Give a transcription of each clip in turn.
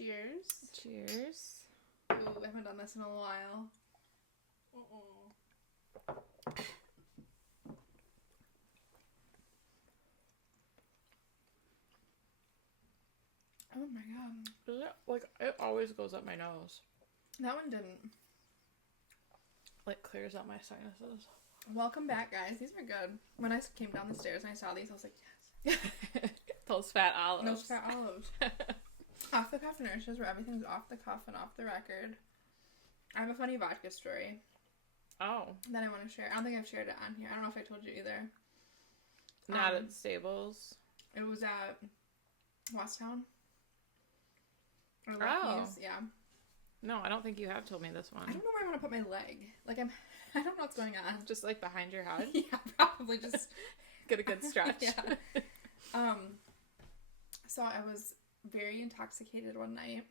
Cheers. Cheers. Ooh, I haven't done this in a while. Oh my god. Is it, like, it always goes up my nose. That one didn't. Like, clears out my sinuses. Welcome back, guys. These were good. When I came down the stairs and I saw these, I was like, yes. Those fat olives. Those fat olives. OffTheCuffNurses, where everything's off the cuff and off the record. I have a funny vodka story. Oh. That I want to share. I don't think I've shared it on here. I don't know if I told you either. Not at Stables. It was at Westtown. Or Lucky's, yeah. No, I don't think you have told me this one. I don't know where I want to put my leg. Like, I don't know what's going on. Just, like, behind your head? Yeah, probably just... Get a good stretch. Yeah. So I was very intoxicated one night,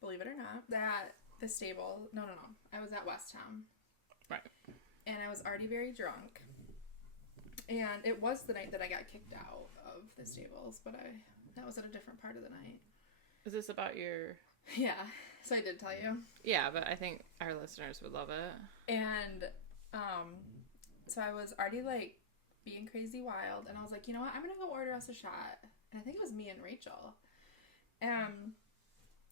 believe it or not, at the stable. No. I was at Westtown. Right. And I was already very drunk. And it was the night that I got kicked out of the stables, but that was at a different part of the night. Is this about your... Yeah, so I did tell you. Yeah, but I think our listeners would love it. And, so I was already, like, being crazy wild, and I was like, you know what, I'm gonna go order us a shot. And I think it was me and Rachel. And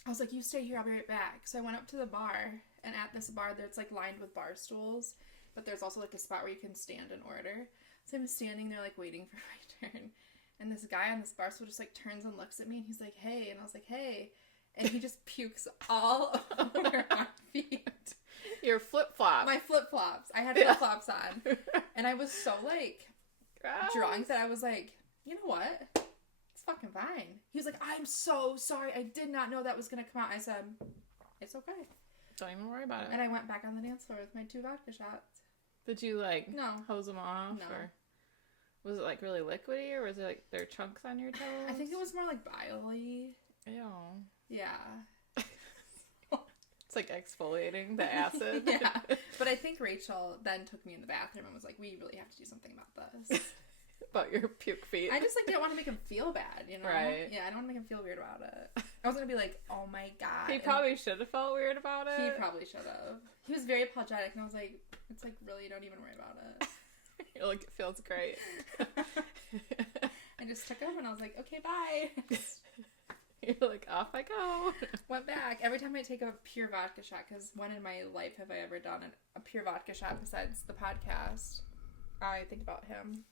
I was like, you stay here, I'll be right back. So I went up to the bar, and at this bar, it's, like, lined with bar stools, but there's also, like, a spot where you can stand and order. So I'm standing there, like, waiting for my turn. And this guy on this bar stool just, like, turns and looks at me, and he's like, hey. And I was like, hey. And he just pukes all over my feet. Your flip-flop. My flip-flops. I had flip-flops on. And I was so, like, drunk that I was like, you know what? It's fucking fine. He was like, I'm so sorry. I did not know that was going to come out. I said, it's okay. Don't even worry about it. And I went back on the dance floor with my 2 vodka shots. Did you, like, no. hose them off? No. Or was it, like, really liquidy, or was it, like, there chunks on your toes? I think it was more, like, bile-y. Ew. Yeah. It's like exfoliating the acid. Yeah. But I think Rachel then took me in the bathroom and was like, we really have to do something about this. About your puke feet. I just, like, didn't want to make him feel bad, you know? Right. Yeah, I don't want to make him feel weird about it. I was going to be like, oh my god. He probably should have felt weird about it. He probably should have. He was very apologetic, and I was like, it's like, really, don't even worry about it. You're like, it feels great. I just took him, and I was like, okay, bye. You're like, off I go. Went back. Every time I take a pure vodka shot, because when in my life have I ever done a pure vodka shot besides the podcast, I think about him.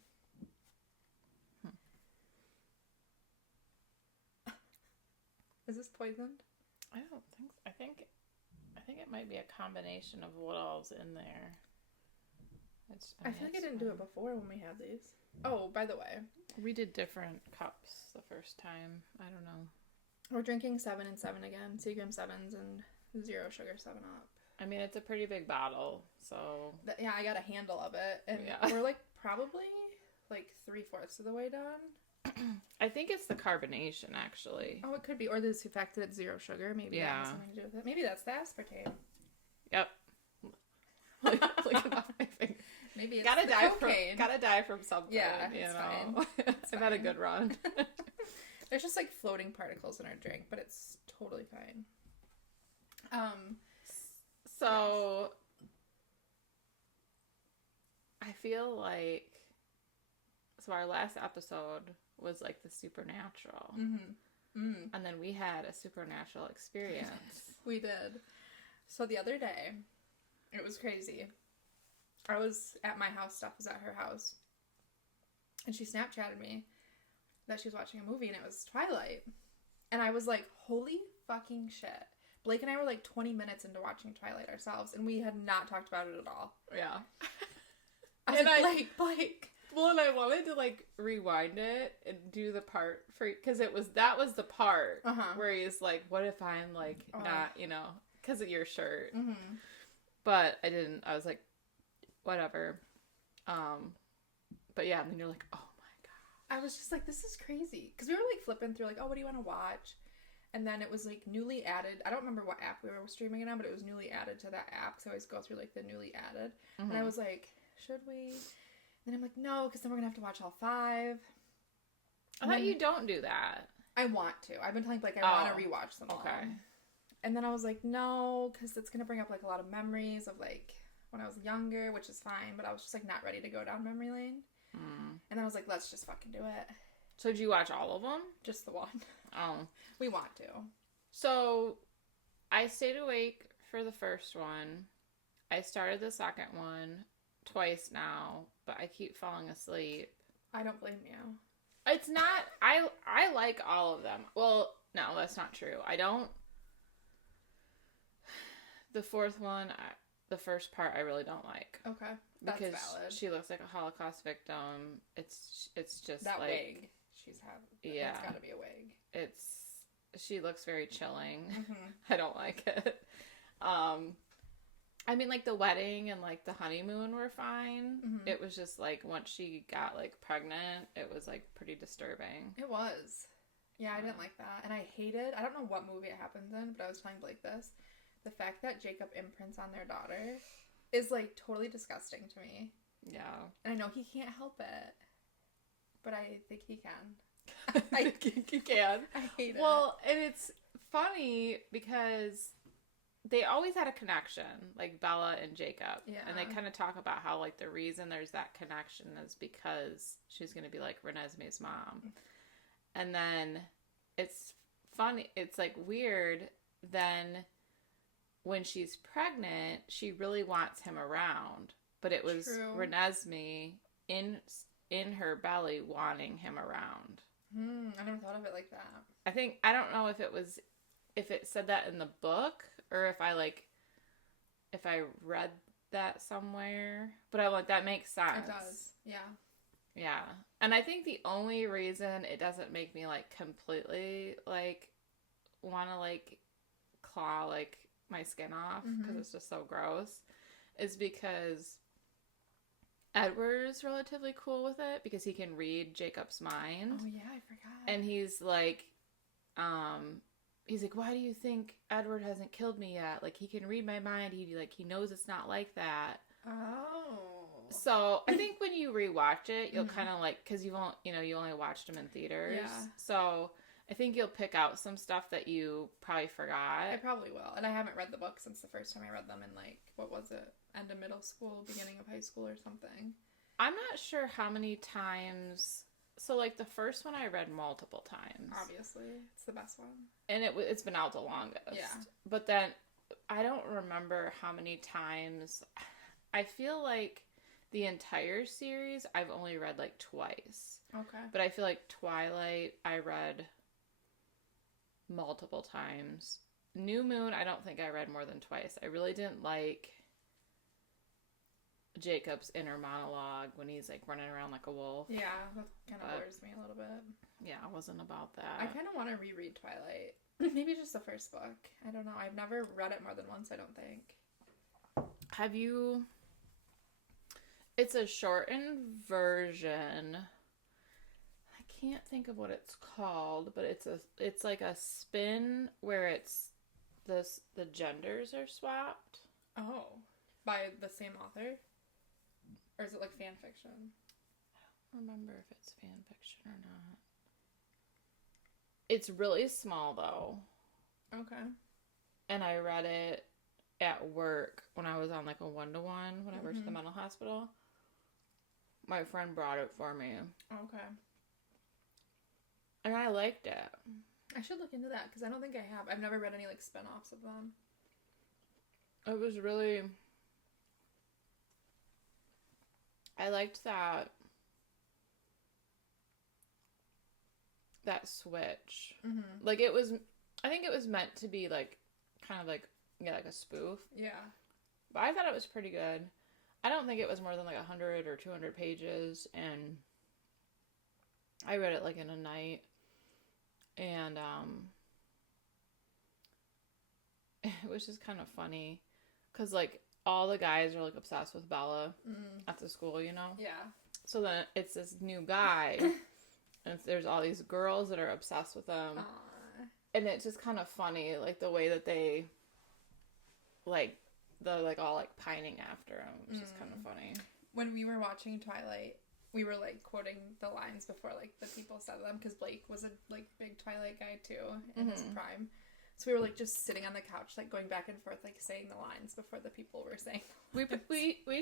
Is this poisoned? I don't think so. I think it might be a combination of what all's in there. I feel like I didn't do it before when we had these. Oh, by the way. We did different cups the first time. I don't know. We're drinking 7 and 7 again. Seagram 7s and 0 sugar 7-Up. I mean, it's a pretty big bottle, so... Yeah, I got a handle of it. And yeah. We're, like, probably, like, 3/4 of the way done. I think it's the carbonation, actually. Oh, it could be. Or the fact that it's 0 sugar. Maybe that has something to do with it. Maybe that's the aspartame. Yep. Look at my finger. Maybe it's the cocaine. Gotta die from something. Yeah, it's fine. I've had a good run. There's just, like, floating particles in our drink, but it's totally fine. So, I feel like, so our last episode was, like, the supernatural. Mm-hmm. Mm. And then we had a supernatural experience. We did. So the other day, it was crazy. I was at my house, Steph was at her house, and she Snapchatted me that she was watching a movie, and it was Twilight. And I was like, holy fucking shit. Blake and I were like 20 minutes into watching Twilight ourselves, and we had not talked about it at all. Yeah. I was like, Blake. Well, and I wanted to, like, rewind it and do the part for, because that was the part where he's like, what if I'm, like, not, you know, because of your shirt. Mm-hmm. But I didn't. I was like, whatever. But yeah, and then you're like, oh my god. I was just like, this is crazy. Because we were, like, flipping through, like, oh, what do you want to watch? And then it was, like, newly added. I don't remember what app we were streaming it on, but it was newly added to that app. So I always go through, like, the newly added. Mm-hmm. And I was like, should we? And then I'm like, no, because then we're going to have to watch all 5. I thought you don't do that. I want to. I've been telling like I want to rewatch them all. Okay. And then I was like, no, because it's gonna bring up like a lot of memories of like when I was younger, which is fine, but I was just like not ready to go down memory lane. And then I was like, let's just fucking do it. So did you watch all of them? Just the one. Oh. We want to. So I stayed awake for the first one. I started the second one twice now, but I keep falling asleep. I don't blame you. It's not... I like all of them. Well, no, that's not true. I don't... The fourth one, the first part, I really don't like. Okay, that's because valid. She looks like a Holocaust victim. It's just that like... wig she's had. Yeah. It's gotta be a wig. She looks very chilling. I don't like it. I mean, like, the wedding and, like, the honeymoon were fine. It was just, like, once she got, like, pregnant, it was, like, pretty disturbing. It was. Yeah, I didn't like that. And I hated, I don't know what movie it happens in, but I was telling Blake this. The fact that Jacob imprints on their daughter is, like, totally disgusting to me. Yeah. And I know he can't help it. But I think he can. I think he can. I hate it. Well, and it's funny because... They always had a connection, like Bella and Jacob. Yeah. And they kind of talk about how, like, the reason there's that connection is because she's going to be, like, Renesmee's mom. And then it's funny. It's, like, weird. Then when she's pregnant, she really wants him around. But it was Renesmee in her belly wanting him around. I never thought of it like that. I don't know if it said that in the book. Or if I read that somewhere. But I'm like, that makes sense. It does. Yeah. Yeah. And I think the only reason it doesn't make me, like, completely, like, want to, like, claw, like, my skin off, because it's just so gross, is because Edward is relatively cool with it, because he can read Jacob's mind. Oh, yeah, I forgot. And he's like, he's like, why do you think Edward hasn't killed me yet? Like, he can read my mind. He knows it's not like that. Oh. So, I think when you rewatch it, you'll kind of like, because you only watched them in theaters. Yeah. So, I think you'll pick out some stuff that you probably forgot. I probably will. And I haven't read the book since the first time I read them in, like, what was it? End of middle school, beginning of high school or something. I'm not sure how many times... So, like, the first one I read multiple times. Obviously. It's the best one. And it's been out the longest. Yeah. But then, I don't remember how many times. I feel like the entire series, I've only read, like, twice. Okay. But I feel like Twilight, I read multiple times. New Moon, I don't think I read more than twice. I really didn't like Jacob's inner monologue when he's, like, running around like a wolf. Yeah, that kind of bores me a little bit. Yeah, I wasn't about that. I kind of want to reread Twilight. Maybe just the first book. I don't know. I've never read it more than once, I don't think. Have you... It's a shortened version. I can't think of what it's called, but it's like a spin where it's the genders are swapped. Oh. By the same author? Or is it like fan fiction? I don't remember if it's fan fiction or not. It's really small, though. Okay. And I read it at work when I was on, like, a 1-to-1 when I worked at the mental hospital. My friend brought it for me. Okay. And I liked it. I should look into that, because I don't think I have. I've never read any, like, spin-offs of them. It was really... I liked that switch. Like, it was... I think it was meant to be, like, kind of, like, yeah, like a spoof. Yeah. But I thought it was pretty good. I don't think it was more than, like, 100 or 200 pages, and I read it, like, in a night. And, it was just kind of funny. Because, like, all the guys are, like, obsessed with Bella at the school, you know? Yeah. So then it's this new guy, and there's all these girls that are obsessed with him. Aww. And it's just kind of funny, like, the way that they, like, they're, like, all, like, pining after him. It's just kind of funny. When we were watching Twilight, we were, like, quoting the lines before, like, the people said them, because Blake was a, like, big Twilight guy, too, in his prime. So we were, like, just sitting on the couch, like, going back and forth, like, saying the lines before the people were saying We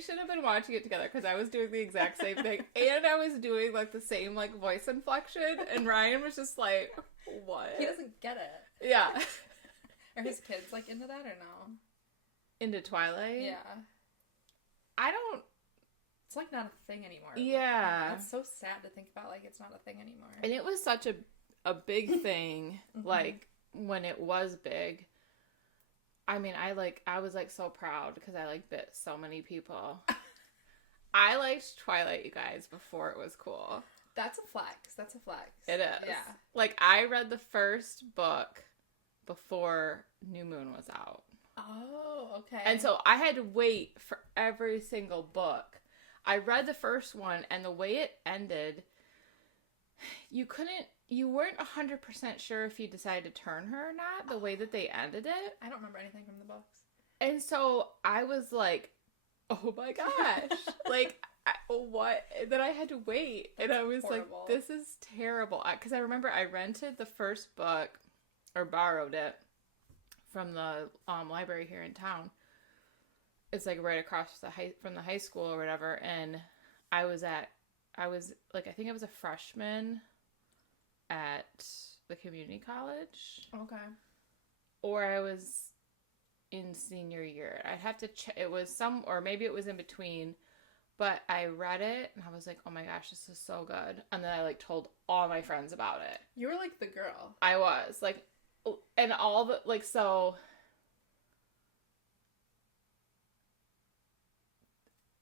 should have been watching it together, because I was doing the exact same thing, and I was doing, like, the same, like, voice inflection, and Ryan was just like, what? He doesn't get it. Yeah. Are his kids, like, into that, or no? Into Twilight? Yeah. I don't... It's, like, not a thing anymore. Yeah. It's so sad to think about, like, it's not a thing anymore. And it was such a big thing, like, when it was big. I mean, I was, like, so proud, because I, like, bit so many people. I liked Twilight, you guys, before it was cool. That's a flex. That's a flex. It is. Yeah. Like, I read the first book before New Moon was out. Oh, okay. And so I had to wait for every single book. I read the first one, and the way it ended, you weren't 100% sure if you decided to turn her or not, the way that they ended it. I don't remember anything from the books. And so I was like, oh my gosh. Like, what? Then I had to wait. That's and I was horrible. Like, this is terrible. Because I remember I rented the first book, or borrowed it, from the library here in town. It's like right across from the high school or whatever. And I was like, I think I was a freshman at the community college. Okay. Or I was in senior year. I'd have to check. It was or maybe it was in between. But I read it and I was like, oh my gosh, this is so good. And then I like told all my friends about it. You were like the girl. I was like, and all the, like, so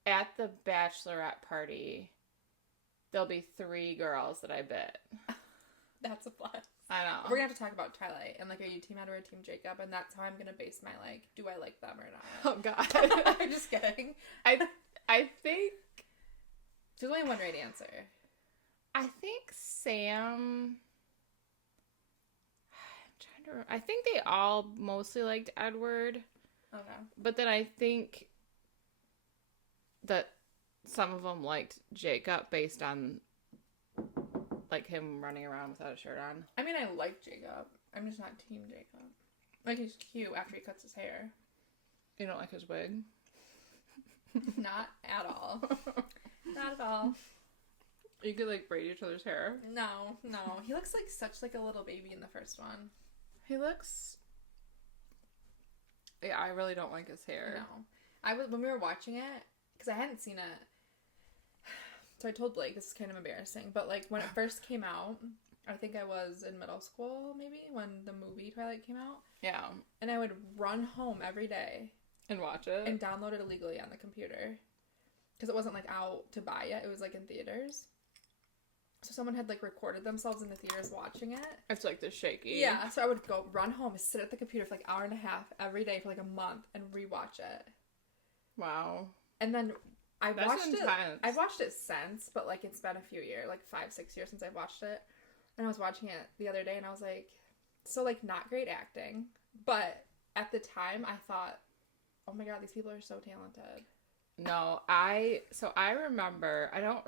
at the bachelorette party, there'll be 3 girls that I bit. That's a plus. I know. We're gonna have to talk about Twilight and, like, are you Team Edward, Team Jacob? And that's how I'm gonna base my, like, do I like them or not? Oh God. I'm just kidding. I think there's only one right answer. I think Sam. I'm trying to remember. I think they all mostly liked Edward. Okay. But then I think that some of them liked Jacob based on, like, him running around without a shirt on. I mean, I like Jacob. I'm just not Team Jacob. Like, he's cute after he cuts his hair. You don't like his wig? Not at all. Not at all. You could, like, braid each other's hair. No. He looks like such, like, a little baby in the first one. He looks... Yeah, I really don't like his hair. No. When we were watching it, because I hadn't seen it, so I told Blake, this is kind of embarrassing, but, like, when it first came out, I think I was in middle school, maybe, when the movie Twilight came out. Yeah. And I would run home every day. And watch it? And download it illegally on the computer. Because it wasn't, like, out to buy yet. It was, like, in theaters. So someone had, like, recorded themselves in the theaters watching it. It's, like, the shaky. Yeah, so I would go run home, sit at the computer for, like, an hour and a half every day for, like, a month and rewatch it. Wow. And then I've watched intense. it. I've watched it since, but, like, it's been a few years, like 5-6 years since I've watched it. And I was watching it the other day, and I was like, so, like, not great acting. But at the time, I thought, oh my God, these people are so talented. No, I remember, I don't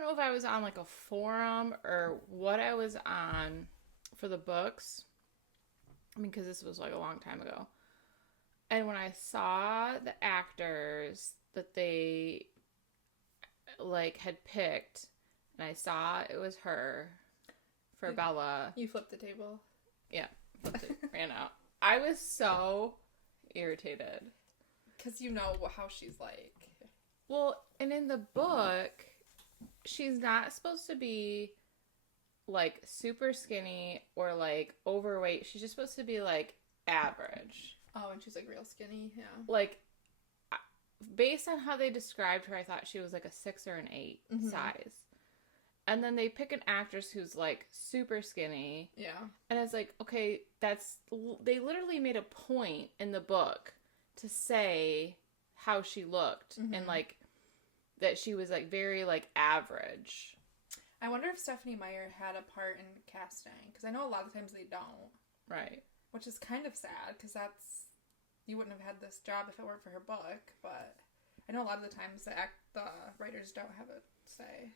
know if I was on, like, a forum or what I was on for the books. I mean, because this was, like, a long time ago. And when I saw the actors that they, like, had picked, and I saw it was her for Bella. You flipped the table? Yeah, flipped it, ran out. I was so irritated. Because you know how she's like. Well, and in the book, she's not supposed to be, like, super skinny or, like, overweight. She's just supposed to be, like, average. Oh, and she's, like, real skinny, yeah. Like, based on how they described her, I thought she was, like, a 6 or an 8 size. And then they pick an actress who's, like, super skinny. Yeah. And it's like, okay, they literally made a point in the book to say how she looked. And, like, that she was, like, very, like, average. I wonder if Stephanie Meyer had a part in casting. Because I know a lot of times they don't. Right. Which is kind of sad, because you wouldn't have had this job if it weren't for her book, but... I know a lot of the times the writers don't have a say.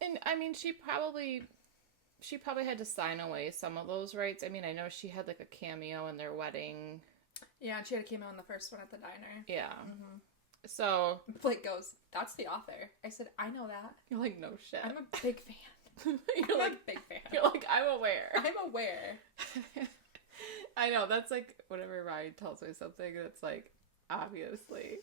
And I mean, she probably had to sign away some of those rights. I mean, I know she had like a cameo in their wedding. Yeah, and she had a cameo in the first one at the diner. Yeah. Mm-hmm. So Blake goes, "That's the author." I said, "I know that." You're like, "No shit." I'm a big fan. You're like, a big fan. You're like, "I'm aware." I'm aware. I know, that's like whenever Ryan tells me something that's like, obviously.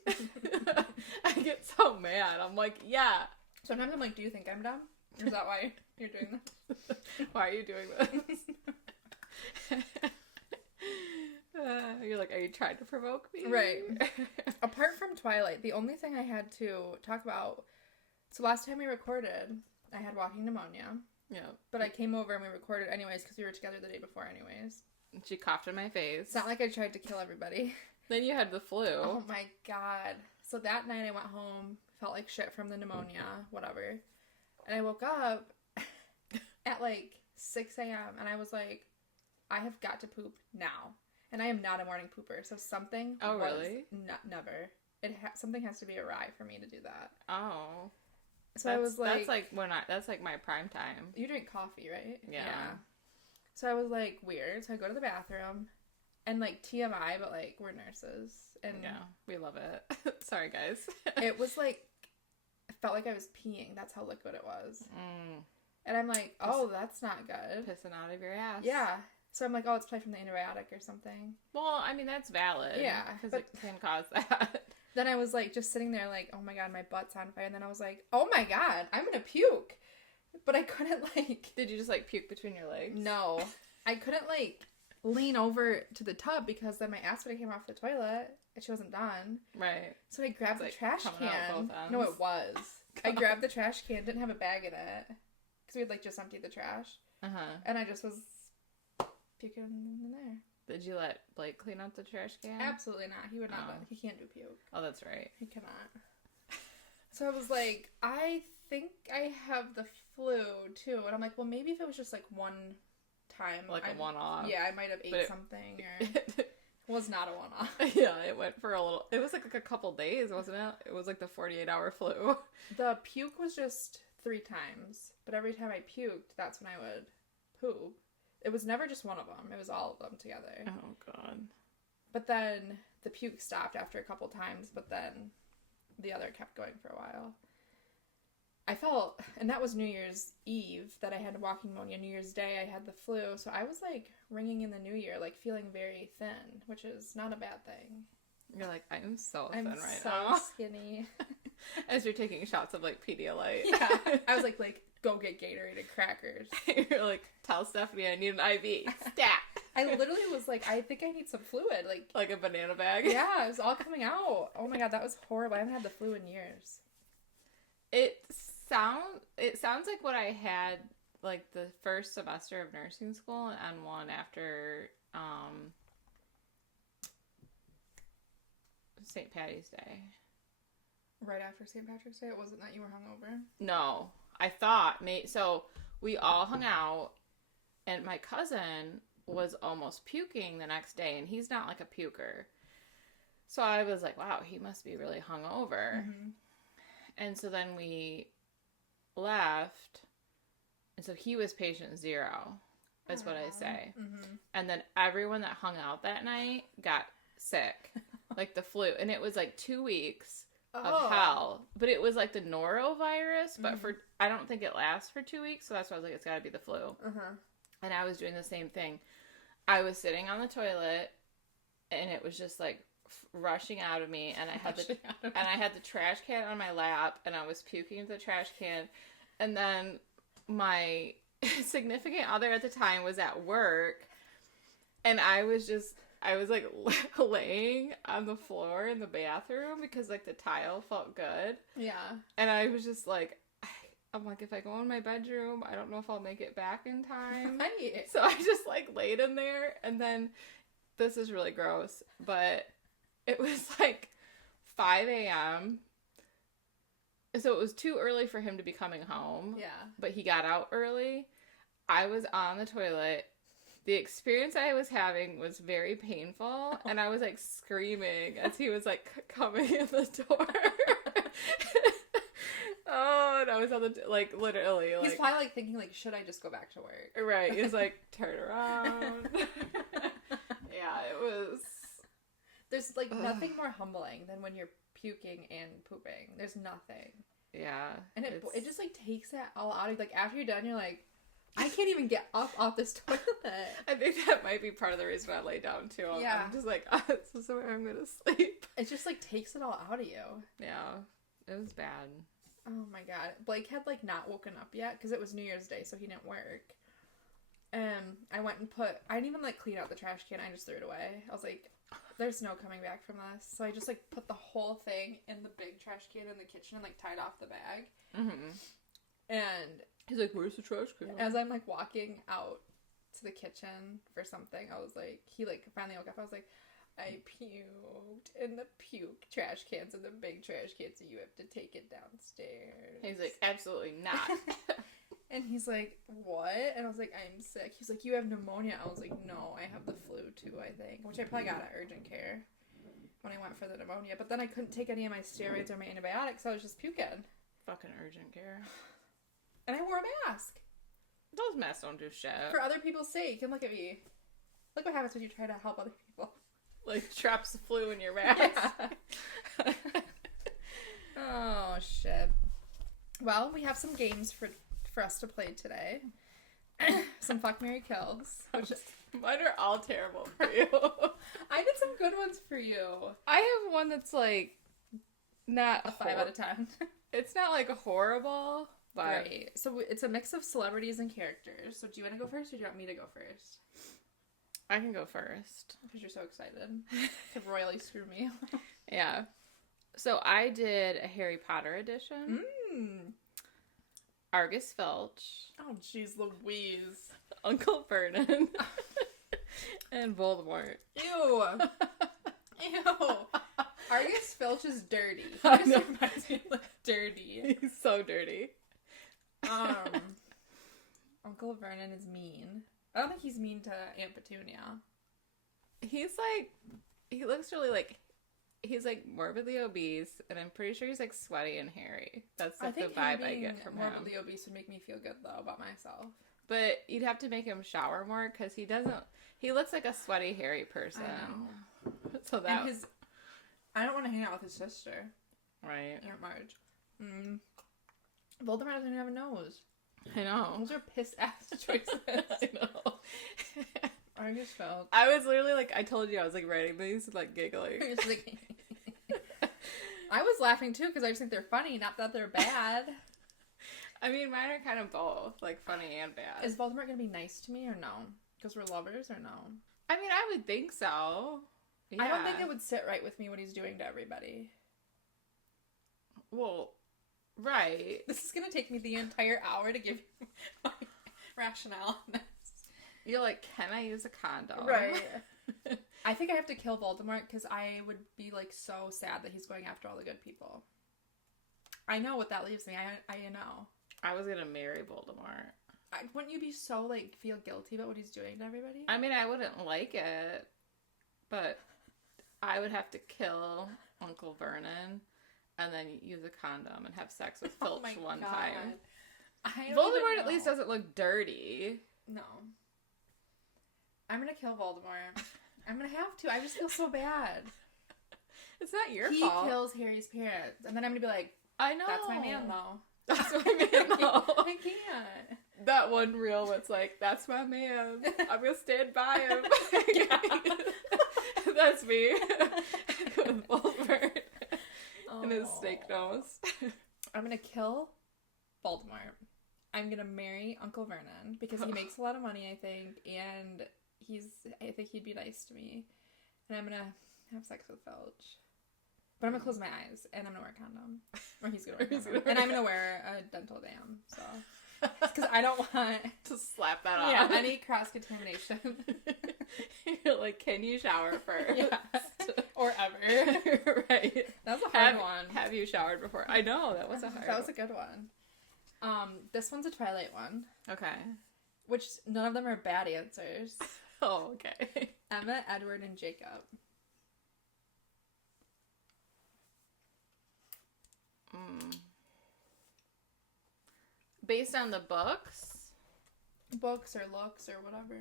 I get so mad. I'm like, yeah. Sometimes I'm like, do you think I'm dumb? Or is that why you're doing this? Why are you doing this? You're like, are you trying to provoke me? Right. Apart from Twilight, the only thing I had to talk about, so last time we recorded, I had walking pneumonia. Yeah. But I came over and we recorded anyways because we were together the day before anyways. She coughed in my face. It's not like I tried to kill everybody. Then you had the flu. Oh my god. So that night I went home, felt like shit from the pneumonia, whatever. And I woke up at like 6 a.m. and I was like, I have got to poop now. And I am not a morning pooper, so something really? Never. Something has to be awry for me to do that. Oh. So I was like... That's like my prime time. You drink coffee, right? Yeah. So I was like, weird. So I go to the bathroom, and like TMI, but like we're nurses. And yeah, we love it. Sorry, guys. It was like, it felt like I was peeing. That's how liquid it was. Mm. And I'm like, oh, that's not good. Pissing out of your ass. Yeah. So I'm like, oh, it's probably from the antibiotic or something. Well, I mean, that's valid. Yeah. Because it can cause that. Then I was like, just sitting there like, oh my god, my butt's on fire. And then I was like, oh my god, I'm gonna puke. But I couldn't like... Did you just like puke between your legs? No. I couldn't like lean over to the tub because then my ass would have came off the toilet and she wasn't done. Right. So I grabbed the like trash can. No, it was. I grabbed the trash can, didn't have a bag in it. Because we had like just emptied the trash. Uh-huh. And I just was puking in there. Did you let Blake clean out the trash can? Absolutely not. He would not. He can't do puke. Oh, that's right. He cannot. So I was like, I think I have the flu too. And I'm like, well, maybe if it was just like one time. Like a one-off. Yeah, I might have ate something or... It was not a one-off. Yeah, it went for a little... It was like a couple days, wasn't it? It was like the 48-hour flu. The puke was just 3 times. But every time I puked, that's when I would poop. It was never just one of them. It was all of them together. Oh, God. But then the puke stopped after a couple times, but then the other kept going for a while. I felt, and that was New Year's Eve that I had walking pneumonia. New Year's Day, I had the flu. So I was like ringing in the new year, like feeling very thin, which is not a bad thing. You're like, I'm so thin I'm right so now. Skinny. As you're taking shots of like Pedialyte. Yeah. I was like, go get Gatorade and crackers. You're like, tell Stephanie I need an IV. Stat. I literally was like, I think I need some fluid. Like a banana bag? Yeah, it was all coming out. Oh my god, that was horrible. I haven't had the flu in years. It sounds like what I had like the first semester of nursing school and one after St. Patty's Day. Right after St. Patrick's Day? It wasn't that you were hungover? No. I thought, so we all hung out, and my cousin was almost puking the next day, and he's not like a puker. So I was like, wow, he must be really hungover. Mm-hmm. And so then we left, and so he was patient 0, is what I say. Mm-hmm. And then everyone that hung out that night got sick, like the flu, and it was like 2 weeks of hell. But it was like the norovirus, but I don't think it lasts for 2 weeks, so that's why I was like, it's got to be the flu. Uh-huh. And I was doing the same thing. I was sitting on the toilet, and it was just like rushing out of me, and I had the trash can on my lap, and I was puking into the trash can, and then my significant other at the time was at work, and I was like laying on the floor in the bathroom because like the tile felt good. Yeah. And I was just like, I'm like, if I go in my bedroom, I don't know if I'll make it back in time. Right. So I just like laid in there, and then this is really gross, but it was like 5 a.m. So it was too early for him to be coming home. Yeah. But he got out early. I was on the toilet the experience I was having was very painful, and I was like screaming as he was like coming in the door. Oh, and I was on the like literally like he's probably like thinking like, should I just go back to work? Right. He's like, turn around. Yeah, it was. There's like nothing more humbling than when you're puking and pooping. There's nothing. Yeah. And it just like takes it all out of you. Like after you're done, you're like, I can't even get up off this toilet. I think that might be part of the reason I lay down too. Yeah. I'm just like, oh, this is where I'm gonna sleep. It just like takes it all out of you. Yeah, it was bad. Oh my god. Blake had like not woken up yet because it was New Year's Day, so he didn't work. I went and I didn't even like clean out the trash can. I just threw it away. I was like, there's no coming back from this. So I just like put the whole thing in the big trash can in the kitchen and like tied off the bag. Mm-hmm. And he's like, where's the trash can? As I'm like walking out to the kitchen for something, I was like, he like finally woke up. I was like, I puked in the puke trash cans in the big trash cans, so you have to take it downstairs. He's like, absolutely not. And he's like, what? And I was like, I'm sick. He's like, you have pneumonia. I was like, no, I have the flu too, I think. Which I probably got at urgent care when I went for the pneumonia. But then I couldn't take any of my steroids or my antibiotics, so I was just puking. Fucking urgent care. And I wore a mask. Those masks don't do shit. For other people's sake. And look at me. Look what happens when you try to help other people. Like, traps the flu in your mask. Yeah. Oh, shit. Well, we have some games for us to play today. Some Fuck, Marry, Kills. Which mine are all terrible for you. I did some good ones for you. I have one that's like not a 5 out of 10. It's not like horrible, but right. So it's a mix of celebrities and characters. So do you want to go first, or do you want me to go first? I can go first because you're so excited to royally screw me. Yeah. So I did a Harry Potter edition. Argus Filch. Oh, jeez Louise. Uncle Vernon. And Voldemort. Ew. Ew. Argus Filch is dirty. He just reminds me of like dirty. He's so dirty. Uncle Vernon is mean. I don't think he's mean to Aunt Petunia. He's like, he looks really like, he's like morbidly obese, and I'm pretty sure he's like sweaty and hairy. That's like the vibe I get from him. Morbidly obese would make me feel good though about myself. But you'd have to make him shower more because he doesn't. He looks like a sweaty, hairy person. I know. So that and I don't want to hang out with his sister. Right. Aunt Marge. Voldemort doesn't even have a nose. I know. Those are piss ass choices. I know. Argus Filch. I was literally like, I told you I was like writing these, like giggling. Like, I was laughing too because I just think they're funny, not that they're bad. I mean, mine are kind of both, like funny and bad. Is Voldemort gonna be nice to me or no? Because we're lovers or no? I mean, I would think so. Yeah. I don't think it would sit right with me what he's doing to everybody. Well, right. This is gonna take me the entire hour to give you my rationale on this. You're like, can I use a condom? Right. I think I have to kill Voldemort because I would be like so sad that he's going after all the good people. I know what that leaves me. I know. I was gonna marry Voldemort. Wouldn't you be so like feel guilty about what he's doing to everybody? I mean, I wouldn't like it, but I would have to kill Uncle Vernon and then use a condom and have sex with Filch one time. Voldemort at least doesn't look dirty. No. I'm gonna kill Voldemort. I'm gonna have to. I just feel so bad. It's not your fault. He kills Harry's parents, and then I'm gonna be like, I know. That's my man, though. That's my man, though. I can't. That one reel that's like, that's my man. I'm gonna stand by him. That's me. With Voldemort. And his snake nose. I'm gonna kill Voldemort. I'm gonna marry Uncle Vernon because he makes a lot of money, I think, and I think he'd be nice to me. And I'm gonna have sex with Filch. But I'm gonna close my eyes and I'm gonna wear a condom. Or he's gonna wear a condom. And I'm gonna wear a dental dam. So because I don't want to slap that off. Yeah, any cross contamination. You're like, can you shower first? Yeah. Or ever. Right. That was a hard one. Have you showered before? I know, that was a hard one. That was a good one. This one's a Twilight one. Okay. Which none of them are bad answers. Oh, okay. Emma, Edward, and Jacob. Based on the books? Books or looks or whatever.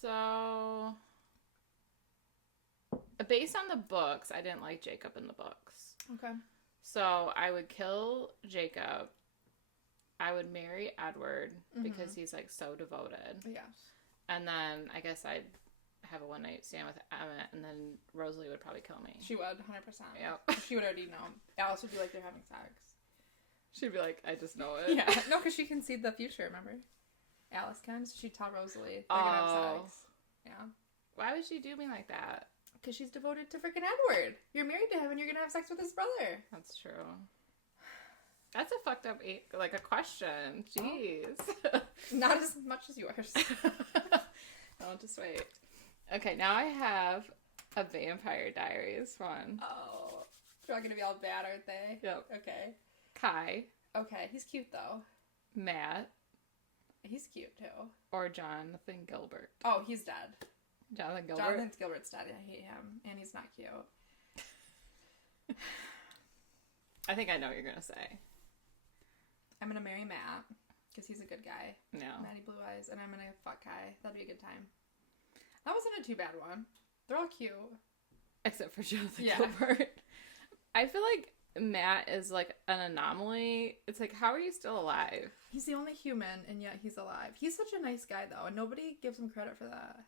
So, based on the books, I didn't like Jacob in the books. Okay. So, I would kill Jacob. I would marry Edward because he's, like, so devoted. Yes. And then I guess I'd have a one-night stand with Emmett, and then Rosalie would probably kill me. She would, 100%. Yep. She would already know. Alice would be like, they're having sex. She'd be like, I just know it. Yeah. No, because she can see the future, remember? Alice can, so she'd tell Rosalie they're gonna have sex. Yeah. Why would she do me like that? Because she's devoted to freaking Edward. You're married to him and you're gonna have sex with his brother. That's true. That's a fucked up, like, a question. Jeez. Oh. Not as much as yours. I'll just wait. Okay, now I have a Vampire Diaries one. Oh. They're all gonna be all bad, aren't they? Yep. Okay. Kai. Okay, he's cute though. Matt. He's cute too. Or Jonathan Gilbert. Oh, he's dead. Jonathan Gilbert? Jonathan Gilbert's dead. I hate him. And he's not cute. I think I know what you're gonna say. I'm gonna marry Matt. Because he's a good guy. No. Matty Blue Eyes. And I'm gonna fuck Kai. That'd be a good time. That wasn't a too bad one. They're all cute. Except for Jonathan Gilbert. I feel like Matt is like an anomaly. It's like, how are you still alive? He's the only human, and yet he's alive. He's such a nice guy, though, and nobody gives him credit for that.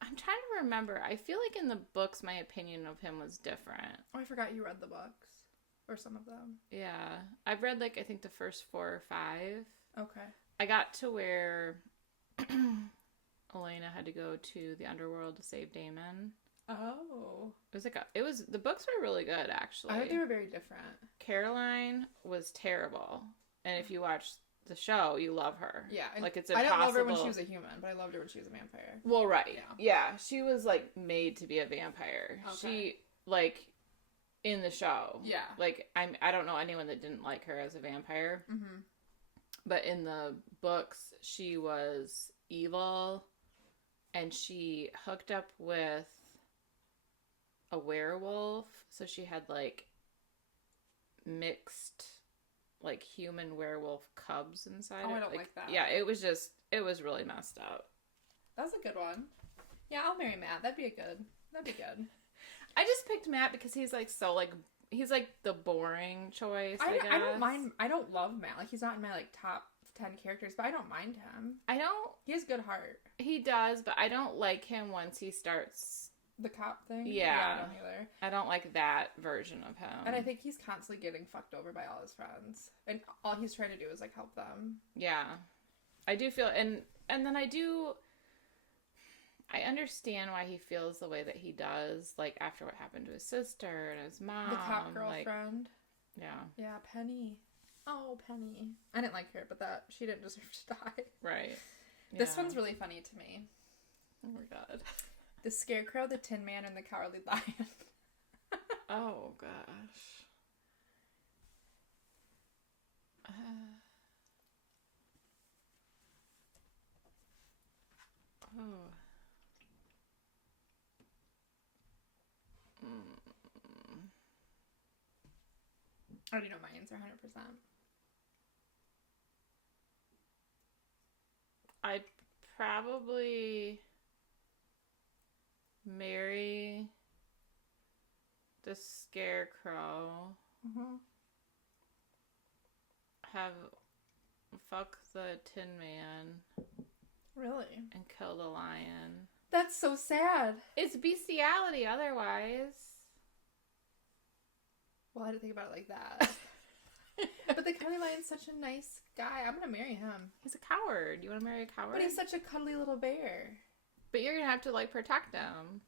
I'm trying to remember. I feel like in the books, my opinion of him was different. Oh, I forgot you read the books. Or some of them. Yeah. I've read, like, I think the first 4 or 5. Okay. I got to where Elena had to go to the underworld to save Damon. Oh. The books were really good, actually. I heard they were very different. Caroline was terrible. And if you watch the show, you love her. Yeah. Like, it's impossible. I didn't love her when she was a human, but I loved her when she was a vampire. Well, right. Yeah. She was, like, made to be a vampire. Okay. She, like, in the show. Yeah. Like, I don't know anyone that didn't like her as a vampire. Mm-hmm. But in the books, she was evil. And she hooked up with a werewolf. So she had, like, mixed, like, human werewolf cubs inside Oh, her. I don't like that. Yeah, it was really messed up. That's a good one. Yeah, I'll marry Matt. That'd be good. I just picked Matt because he's, like, so, like, he's, like, the boring choice, I guess. I don't love Matt. Like, he's not in my, like, top 10 characters, but I don't mind him. He has good heart. He does, but I don't like him once he starts... The cop thing? Yeah. I don't either. I don't like that version of him. And I think he's constantly getting fucked over by all his friends. And all he's trying to do is, like, help them. Yeah. I do feel... And then I understand why he feels the way that he does, like, after what happened to his sister and his mom. The cop girlfriend. Like, yeah. Yeah, Penny. Oh, Penny. I didn't like her, but she didn't deserve to die. Right. Yeah. This one's really funny to me. Oh my god. The Scarecrow, the Tin Man, and the Cowardly Lion. Oh, gosh. Oh. I already know my answer 100%. I'd probably marry the Scarecrow. Mm-hmm. Fuck the Tin Man. Really? And kill the lion. That's so sad. It's bestiality otherwise. Well, I didn't think about it like that. But the Cowardly Lion's such a nice guy. I'm gonna marry him. He's a coward. You want to marry a coward? But he's such a cuddly little bear. But you're gonna have to, like, protect him.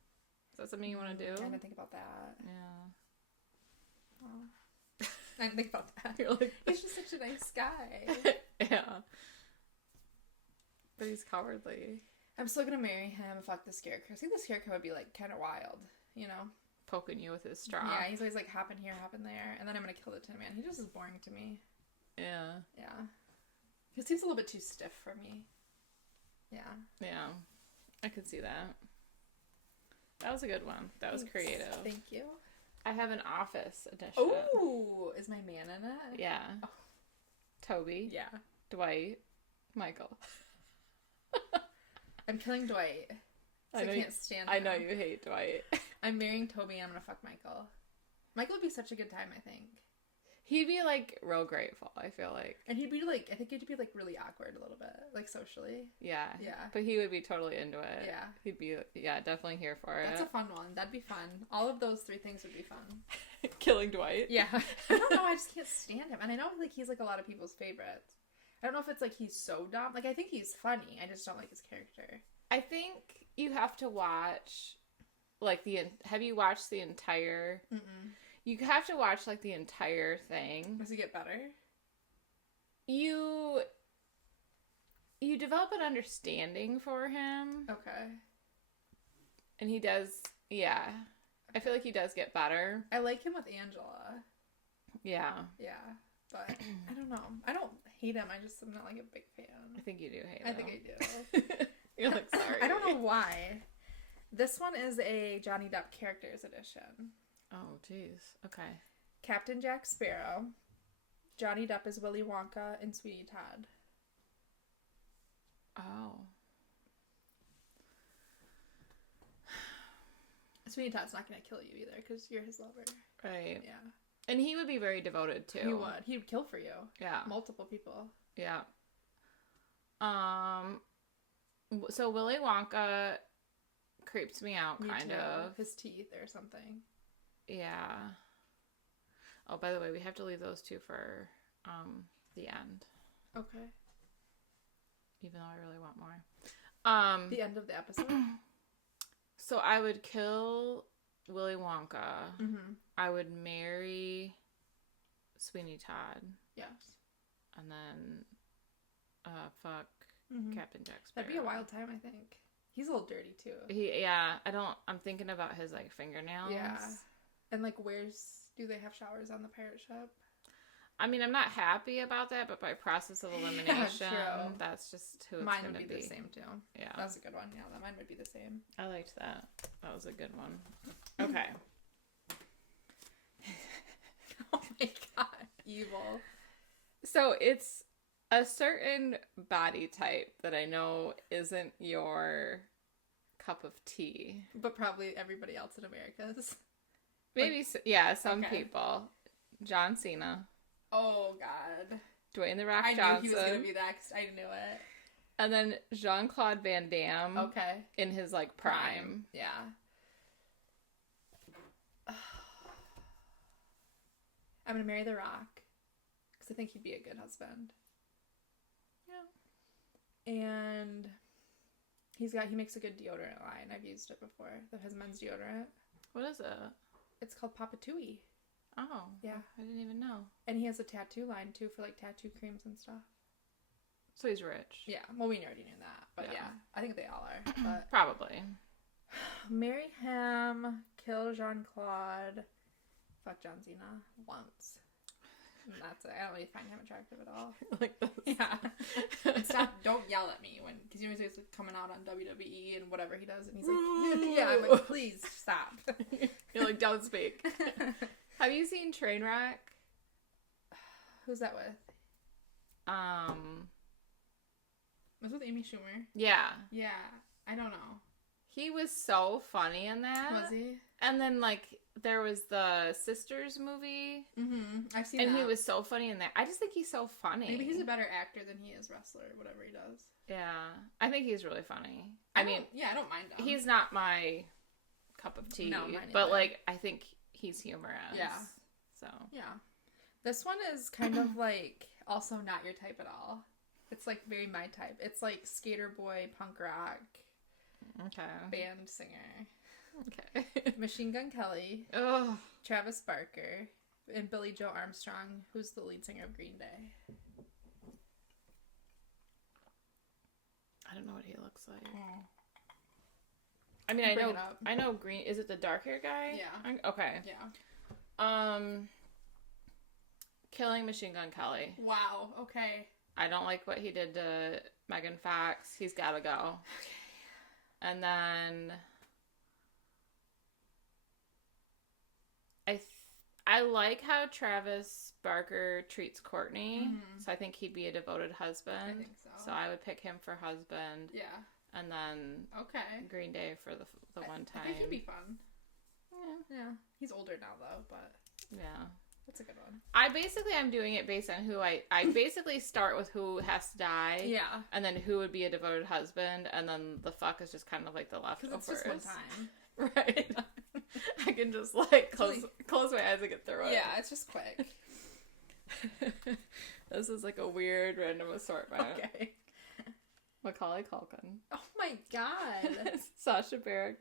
Is that something you want to do? I didn't think about that. Yeah. Oh. I didn't think about that. You're like, he's just such a nice guy. Yeah. But he's cowardly. I'm still gonna marry him. Fuck the Scarecrow. I think the Scarecrow would be, like, kind of wild, you know? poking you with his straw. Yeah, he's always like, hop in here, hop in there, and then I'm gonna kill the Tin Man. He just is boring to me. Yeah. Yeah. He seems a little bit too stiff for me. Yeah. Yeah. I could see that. That was a good one. That was creative. Thank you. I have an Office edition. Oh, is my man in it? Yeah. Oh. Toby. Yeah. Dwight. Michael. I'm killing Dwight. I can't stand him. I know you hate Dwight. I'm marrying Toby and I'm gonna fuck Michael. Michael would be such a good time, I think. He'd be like real grateful, I feel like. And he'd be like, I think he'd be like really awkward a little bit, like socially. Yeah. Yeah. But he would be totally into it. Yeah. He'd be, definitely here for it. That's a fun one. That'd be fun. All of those 3 things would be fun. Killing Dwight. Yeah. I don't know. I just can't stand him. And I know like he's like a lot of people's favorites. I don't know if it's like he's so dumb. Like I think he's funny. I just don't like his character. I think you have to watch like have you watched the entire... Mm-mm. You have to watch like the entire thing. Does he get better? You develop an understanding for him. Okay. And he does, yeah. I feel like he does get better. I like him with Angela. Yeah. Yeah. But I don't know. I don't hate him. I just am not like a big fan. I think you do hate him. I think I do. You're like, sorry. I don't know why. This one is a Johnny Depp Characters Edition. Oh, jeez. Okay. Captain Jack Sparrow. Johnny Depp is Willy Wonka and Sweetie Todd. Oh. Sweetie Todd's not going to kill you either because you're his lover. Right. Yeah. And he would be very devoted too. He would. He'd kill for you. Yeah. Multiple people. Yeah. So Willy Wonka creeps me out, kind of. His teeth or something. Yeah. Oh, by the way, we have to leave those 2 for the end. Okay. Even though I really want more. The end of the episode? So I would kill Willy Wonka. Mm-hmm. I would marry Sweeney Todd. Yes. And then fuck Mm-hmm. Captain Jack Sparrow. That'd be a wild time, I think. He's a little dirty, too. I'm thinking about his, like, fingernails. Yeah. And, like, do they have showers on the pirate ship? I mean, I'm not happy about that, but by process of elimination, that's just who it's going to be. Mine would be the same, too. Yeah. That's a good one. Yeah, mine would be the same. I liked that. That was a good one. Okay. Oh, my God. Evil. So, it's a certain body type that I know isn't your cup of tea. But probably everybody else in America's. Maybe, some people. John Cena. Oh, God. Dwayne The Rock Johnson. I knew he was going to be next. I knew it. And then Jean-Claude Van Damme. Okay. In his, like, prime. Yeah. I'm going to marry The Rock. Because I think he'd be a good husband. Yeah. And he makes a good deodorant line. I've used it before. His men's deodorant. What is it? It's called Papatui. Oh. Yeah. I didn't even know. And he has a tattoo line, too, for, like, tattoo creams and stuff. So he's rich. Yeah. Well, we already knew that. But, yeah. I think they all are. But Probably. marry him, kill Jean-Claude, fuck John Cena once. And that's it. I don't really find him attractive at all. Like this. Yeah. And stop, don't yell at me because you know he's coming out on WWE and whatever he does, and he's like, yeah, I'm like, please stop. You're like, don't speak. Have you seen Trainwreck? Who's that with? Was it with Amy Schumer? Yeah. Yeah. I don't know. He was so funny in that. Was he? And then, like, there was the Sisters movie. Mm-hmm. I've seen and that. he was so funny in that. I just think he's so funny. Maybe he's a better actor than he is wrestler, whatever he does. Yeah. I think he's really funny. I mean, yeah, I don't mind him. He's not my cup of tea. No, mine but, either. like, I think he's humorous. Yeah. So. Yeah. This one is kind of, like, also not your type at all. It's, like, very my type. It's, like, skater boy, punk rock. Okay. Band singer. Okay. Machine Gun Kelly. Ugh. Travis Barker. And Billy Joe Armstrong, who's the lead singer of Green Day. I don't know what he looks like. I mean, Bring it up. I know Green. Is it the dark hair guy? Yeah. Okay. Yeah. Killing Machine Gun Kelly. Wow. Okay. I don't like what he did to Megan Fox. He's got to go. Okay. And then I like how Travis Barker treats Courtney. Mm-hmm. So I think he'd be a devoted husband. I think so. So I would pick him for husband. Yeah. And then Green Day for the one time. I think he'd be fun. Yeah. Yeah. He's older now though, but yeah. That's a good one. I'm doing it based on who I basically start with who has to die. Yeah. And then who would be a devoted husband, and then the fuck is just kind of like the leftovers. Because it's just one time. Right. I can just like close my eyes and get through it. Yeah, it's just quick. This is like a weird random assortment. Okay. Macaulay Culkin. Oh my god. Sacha Baron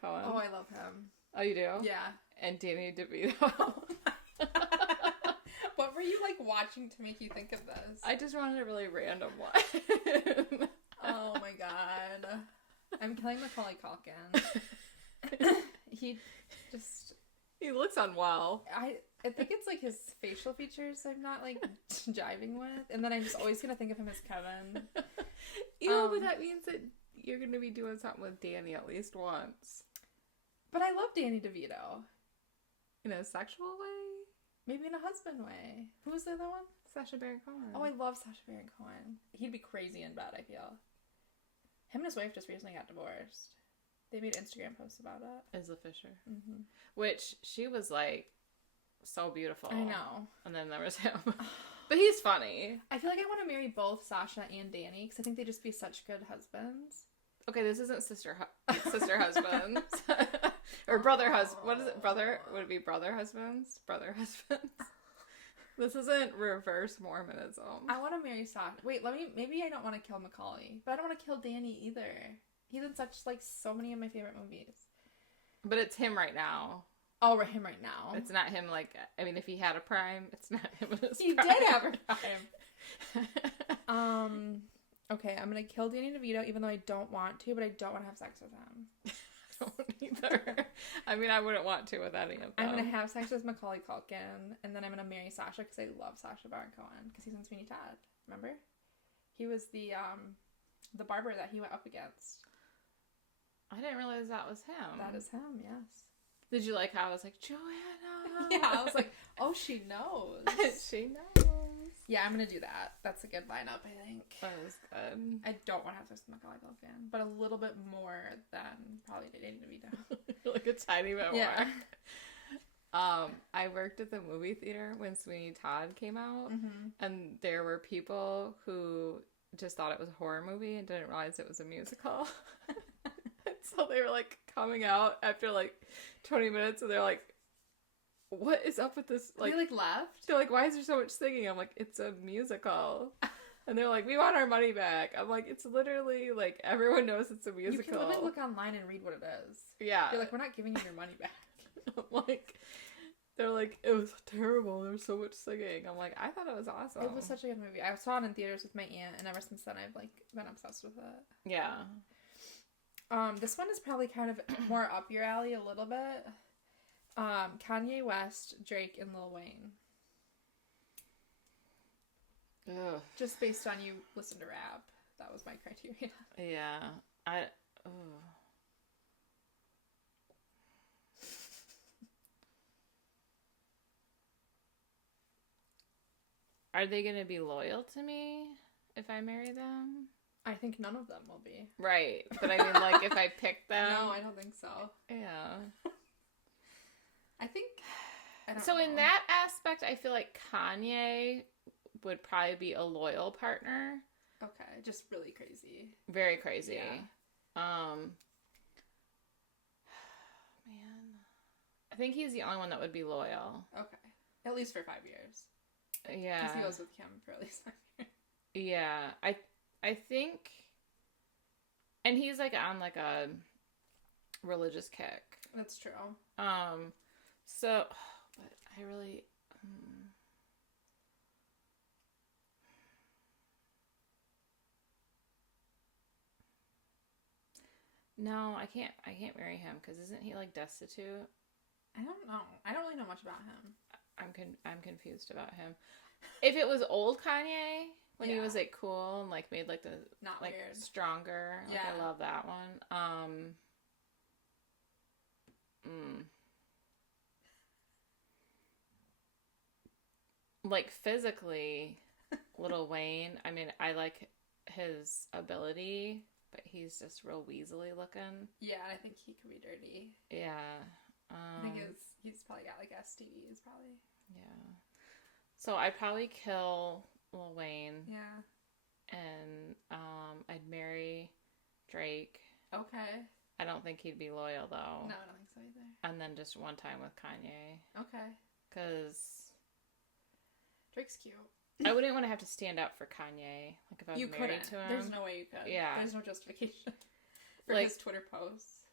Cohen. Oh, I love him. Oh, you do? Yeah. And Danny DeVito. What were you like watching to make you think of this? I just wanted a really random one. Oh my god. I'm killing Macaulay Culkin. He looks unwell. I think it's like his facial features I'm not like jiving with, and then I'm just always gonna think of him as Kevin. But that means that you're gonna be doing something with Danny at least once. But I love Danny DeVito. In a sexual way? Maybe in a husband way. Who was the other one? Sacha Baron Cohen. Oh, I love Sacha Baron Cohen. He'd be crazy in bed, I feel. Him and his wife just recently got divorced. They made Instagram posts about it. Isla Fisher. Mm-hmm. Which, she was like, so beautiful. I know. And then there was him. But he's funny. I feel like I want to marry both Sasha and Danny, because I think they'd just be such good husbands. Okay, this isn't sister husbands. Or brother husband. What is it? Brother? Would it be brother husbands? Brother husbands? This isn't reverse Mormonism. I want to marry Sasha. Wait, maybe I don't want to kill Macaulay, but I don't want to kill Danny either. He's in so many of my favorite movies. But it's him right now. Oh, him right now. It's not him if he had a prime, it's not him in his He prime. did have a prime. Okay, I'm gonna kill Danny DeVito, even though I don't want to, but I don't want to have sex with him. I don't either. I mean, I wouldn't want to with any of them. I'm gonna have sex with Macaulay Culkin, and then I'm gonna marry Sasha because I love Sacha Baron Cohen because he's in Sweeney Todd. Remember? He was the barber that he went up against. I didn't realize that was him. That is him, yes. Did you like how I was like, Joanna? Yeah, I was like, oh, she knows. She knows. Yeah, I'm gonna do that. That's a good lineup, I think. That was good. I don't want to have sex with Macaulay Culkin, but a little bit more than probably Danny DeVito. Like a tiny bit more. Yeah. I worked at the movie theater when Sweeney Todd came out, mm-hmm. and there were people who just thought it was a horror movie and didn't realize it was a musical. So they were like coming out after like 20 minutes, and they're like, what is up with this? Like, they left? They're like, why is there so much singing? I'm like, it's a musical. And they're like, we want our money back. I'm like, it's literally like, everyone knows it's a musical. You can literally look online and read what it is. Yeah. You're like, we're not giving you your money back. I'm like, they're like, it was terrible. There was so much singing. I'm like, I thought it was awesome. It was such a good movie. I saw it in theaters with my aunt, and ever since then I've like been obsessed with it. Yeah. This one is probably kind of more up your alley a little bit. Kanye West, Drake, and Lil Wayne. Ugh. Just based on you listen to rap. That was my criteria. Yeah. Are they going to be loyal to me if I marry them? I think none of them will be. Right. But I mean, like, if I pick them... No, I don't think so. Yeah. I don't so know. in that aspect, I feel like Kanye would probably be a loyal partner. Okay, just really crazy. Very crazy. Yeah. Man. I think he's the only one that would be loyal. Okay. At least for 5 years. Yeah. Because he was with Kim for at least 5 years. Yeah. I think... And he's, like, on, like, a religious kick. That's true. So... But I really... No, I can't marry him because isn't he like destitute? I don't know. I don't really know much about him. I'm confused about him. If it was old Kanye when he was like cool and like made like the not like weird. stronger, like I love that one. Like physically, Lil Wayne. I mean, I like his ability, but he's just real weaselly looking. Yeah, I think he could be dirty. Yeah. I think he's probably got like STDs, probably. Yeah. So I'd probably kill Lil Wayne. Yeah. And I'd marry Drake. Okay. I don't think he'd be loyal though. No, I don't think so either. And then just one time with Kanye. Okay. Because Drake's cute. I wouldn't want to have to stand up for Kanye. Like if I was married to him. There's no way you could. Yeah. There's no justification for like, his Twitter posts.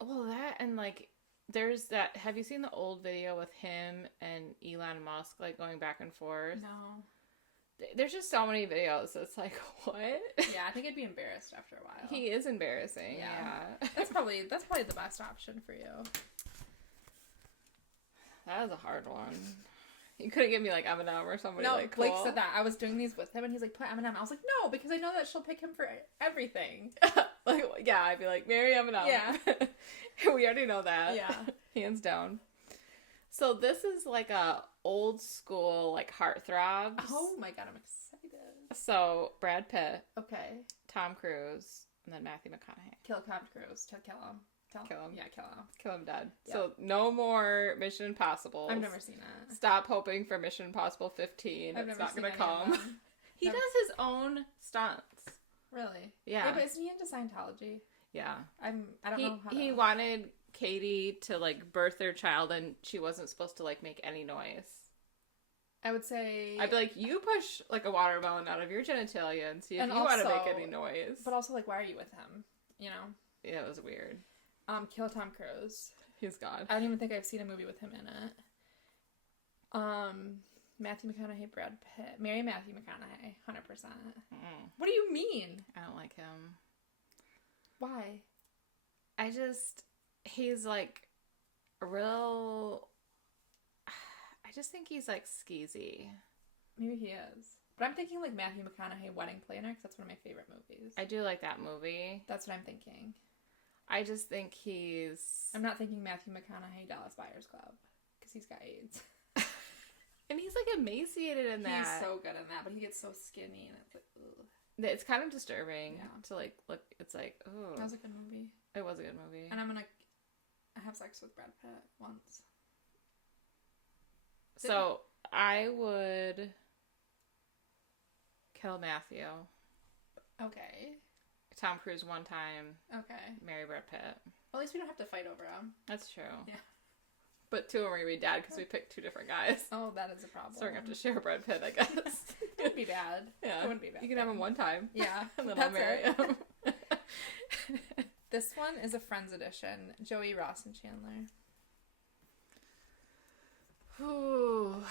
Well, that and like there's that. Have you seen the old video with him and Elon Musk like going back and forth? No. There's just so many videos. It's like, what? Yeah, I think I'd be embarrassed after a while. He is embarrassing. Yeah. That's probably the best option for you. That was a hard one. You couldn't give me like Eminem or somebody no, like cool. Blake said that. I was doing these with him and he's like, put Eminem. I was like, no, because I know that she'll pick him for everything. Like, yeah, I'd be like, marry Eminem. Yeah. We already know that. Yeah. Hands down. So this is like a old school like heartthrobs. Oh my god, I'm excited. So Brad Pitt. Okay. Tom Cruise. And then Matthew McConaughey. Kill Tom Cruise. Kill him. Kill him. Yeah, kill him. Kill him dead. Yep. So no more Mission Impossible. I've never seen that. Stop hoping for Mission Impossible 15. I've It's never not seen going to any of come. them. He does his own stunts. Really? Yeah. But isn't he into Scientology? Yeah. I don't know how He wanted Katie to like birth their child and she wasn't supposed to like make any noise. I would say I'd be like, you push like a watermelon out of your genitalia and see if you want to make any noise. But also like, why are you with him? You know? Yeah, it was weird. Kill Tom Cruise. He's gone. I don't even think I've seen a movie with him in it. Matthew McConaughey, Brad Pitt. Marry Matthew McConaughey, 100%. What do you mean? I don't like him. Why? He's like a real, I just think he's like skeezy. Maybe he is. But I'm thinking like Matthew McConaughey, Wedding Planner, because that's one of my favorite movies. I do like that movie. That's what I'm thinking. I just think I'm not thinking Matthew McConaughey, Dallas Buyers Club, because he's got AIDS. And he's like emaciated in that. He's so good in that, but he gets so skinny and it's like, ugh. It's kind of disturbing to like look. It's like, oh. That was a good movie. It was a good movie. And I'm gonna have sex with Brad Pitt once. So I would kill Matthew. Okay. Tom Cruise one time. Okay. Marry Brad Pitt. Well, at least we don't have to fight over him. That's true. Yeah. But two of them are going to be dad because we picked two different guys. Oh, that is a problem. So we're going to have to share Brad Pitt, I guess. It wouldn't be bad. Yeah. It wouldn't be bad. You can have him one time. Yeah. And then I'll marry him. This one is a Friends edition. Joey, Ross, and Chandler. Ooh.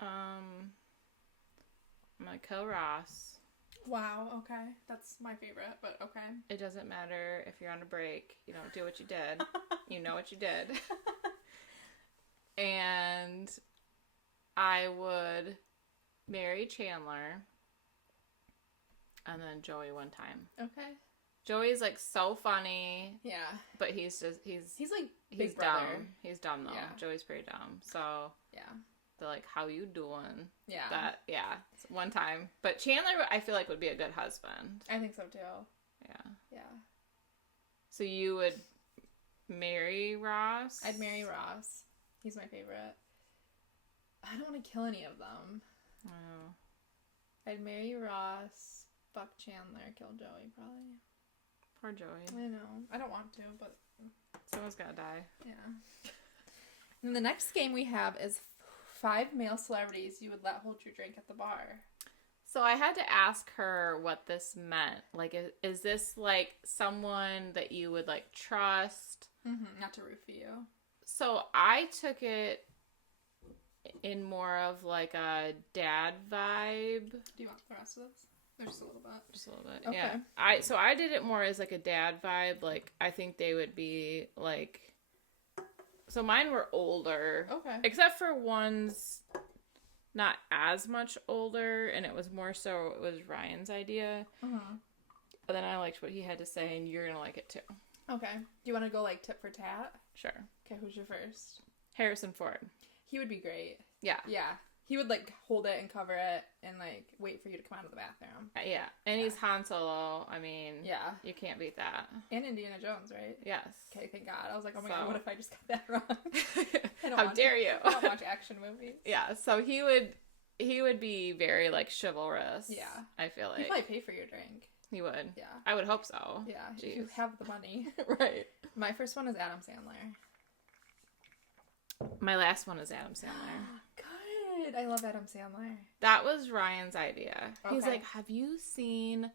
I'm gonna kill Ross. Wow, okay. That's my favorite, but okay. It doesn't matter if you're on a break. You don't do what you did. You know what you did. And I would marry Chandler. And then Joey one time. Okay. Joey's like so funny. Yeah. But he's like Big Brother. dumb. He's dumb though. Yeah. Joey's pretty dumb. So yeah. they're like, how you doing? Yeah. One time. But Chandler I feel like would be a good husband. I think so too. Yeah. Yeah. So you would marry Ross? I'd marry Ross. He's my favorite. I don't want to kill any of them. Oh. I'd marry Ross, fuck Chandler, kill Joey probably. Poor Joey. I know. I don't want to, but Someone's gotta die. yeah. And the next game we have is 5 male celebrities you would let hold your drink at the bar. So I had to ask her what this meant. Like, is this like someone that you would like trust? Mm-hmm. Not to roofie you. So I took it in more of like a dad vibe. Do you want the rest of this? Or just a little bit? Just a little bit. Okay. Yeah. I did it more as like a dad vibe. Like I think they would be like. So mine were older. Okay. Except for one's not as much older, and it was more so it was Ryan's idea. Uh-huh. But then I liked what he had to say, and you're gonna like it too. Okay. Do you want to go like tit for tat? Sure. Okay, who's your first? Harrison Ford. He would be great. Yeah. Yeah. He would like hold it and cover it and like wait for you to come out of the bathroom. Yeah. And he's Han Solo. I mean, yeah. You can't beat that. And Indiana Jones, right? Yes. Okay, thank God. I was like, oh my God, what if I just got that wrong? How dare you? I don't watch action movies. Yeah, so he would be very like chivalrous. Yeah. I feel like. He'd probably pay for your drink. He would. Yeah. I would hope so. Yeah. Jeez. If you have the money. Right. My first one is Adam Sandler. My last one is Adam Sandler. Good. I love Adam Sandler. That was Ryan's idea. Okay. He's like, have you seen...